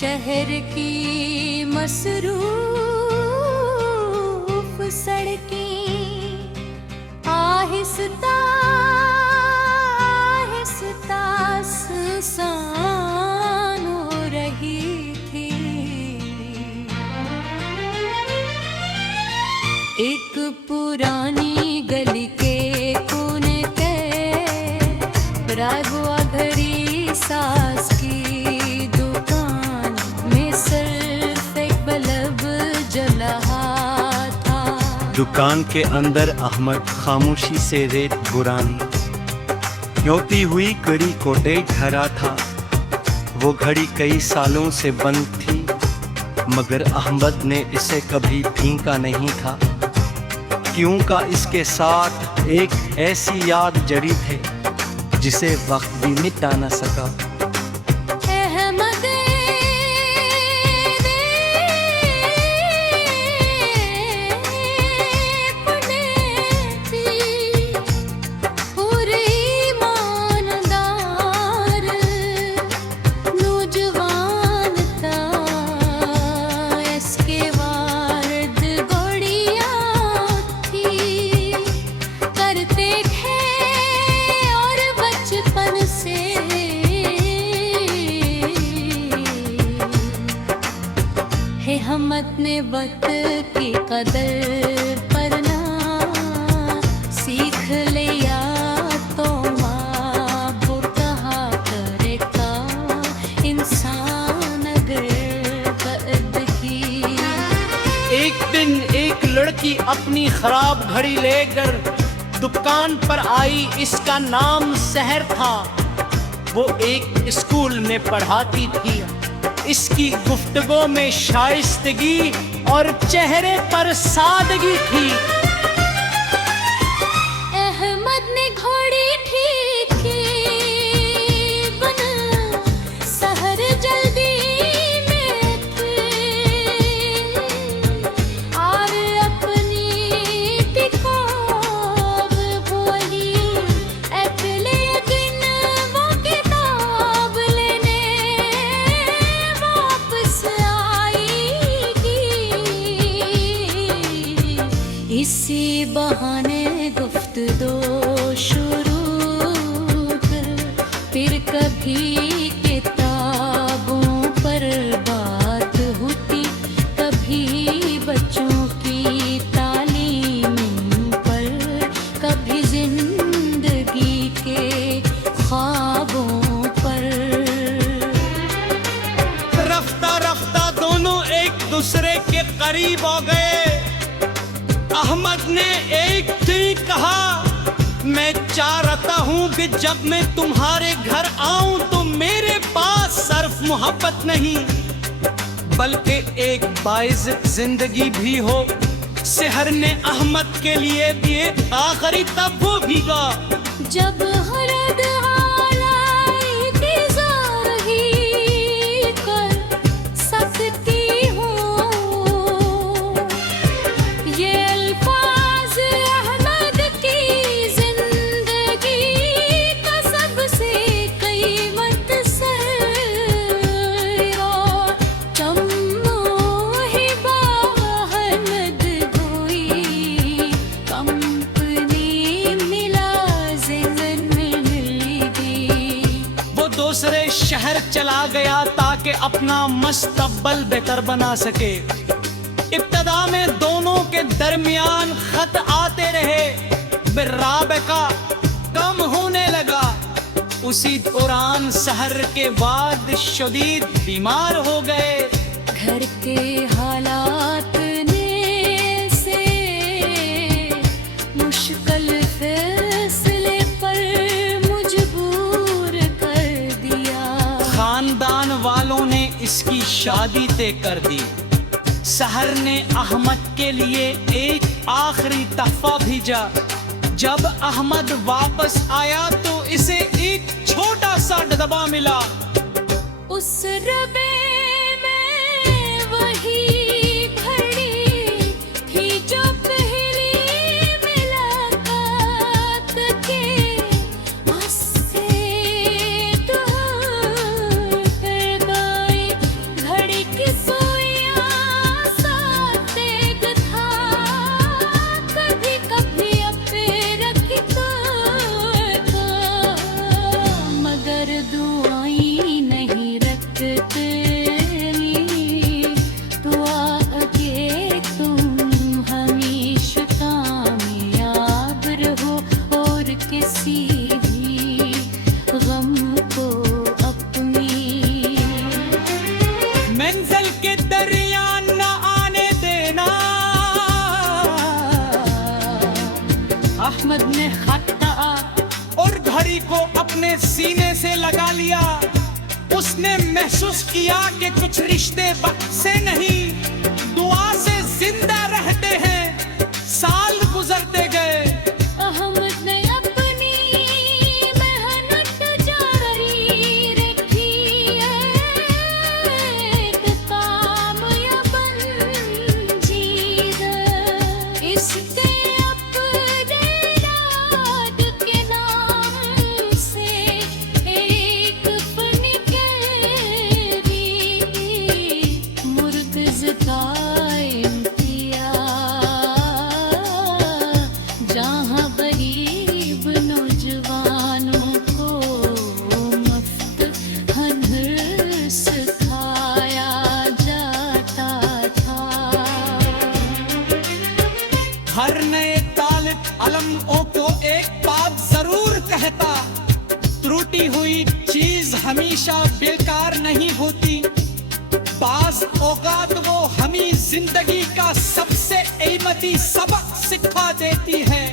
शहर की मसरूफ सड़कें आहिस्ता आहिस्ता सुनसान हो रही थी। एक पुरानी गली के कोने पे राय हुआ घड़ी सास की दुकान में सिर्फ एक बल्ब जल रहा था। दुकान के अंदर अहमद खामोशी से रेत बुरानी योती हुई कड़ी कोटे धरा था। वो घड़ी कई सालों से बंद थी मगर अहमद ने इसे कभी फीका नहीं था। क्यों का इसके साथ एक ऐसी याद जड़ी थे जिसे वक्त भी मिटा न सका। अहमद ने वक्त की कदर पर ना सीख लिया तो माँ कहा करेगा इंसान अगर बद की। एक दिन एक लड़की अपनी खराब घड़ी लेकर दुकान पर आई। इसका नाम सहर था। वो एक स्कूल में पढ़ाती थी। इसकी गुफ्तगू में शाइस्तगी और चेहरे पर सादगी थी। अहमद ने घोड़ी ठीक की बना सहर जल्दी में थे और अपनी किताब बोली अगले दिन वो किताब लेने इसी बहाने गुफ्तगू शुरू फिर कभी किताबों पर बात होती कभी बच्चों की तालीम पर कभी जिंदगी के ख्वाबों पर। रफ्ता रफ्ता दोनों एक दूसरे के करीब हो गए। अहमद ने एक दिन कहा मैं चाहता हूँ कि जब मैं तुम्हारे घर आऊं तो मेरे पास सिर्फ मोहब्बत नहीं बल्कि एक बाइज़्ज़त जिंदगी भी हो। सहर ने अहमद के लिए दिए आखिरी तब वो भीगा जब हरद दूसरे शहर चला गया ताकि अपना मुस्तकबिल बेहतर बना सके। इब्तदा में दोनों के दरमियान खत आते रहे। राबिता कम होने लगा। उसी दौरान शहर के बाद शदीद बीमार हो गए। घर के हालात ने से मुश्किल फैसले पर मजबूर कर दिया। खानदान वालों ने इसकी शादी तय कर दी। सहर ने अहमद के लिए एक आखिरी तोहफा भेजा। जब अहमद वापस आया तो इसे एक छोटा सा डब्बा मिला। उस डब्बे में वही घड़ी थी जो पहली मुलाकात के उससे दूर कर गई। अपने सीने से लगा लिया। उसने महसूस किया कि कुछ रिश्ते वक्त से नहीं दुआ से जिंदा रहते हैं। साल गुजरते गए। अहमद ने अपनी मेहनत जारी रखी, एक कामयाब जीत इसके अपने राज के नाम से एक फन के भी मुर्कज़ कायम किया, जहाँ गरीब नौजवानों को मुफ्त हनर सिखाया जाता था। हर नए तालिब अलमों को एक बात जरूर कहता, त्रुटि हुई चीज हमेशा बेकार नहीं होती। बाज औकात वो हमें जिंदगी का सबसे कीमती सबक सिखा देती है।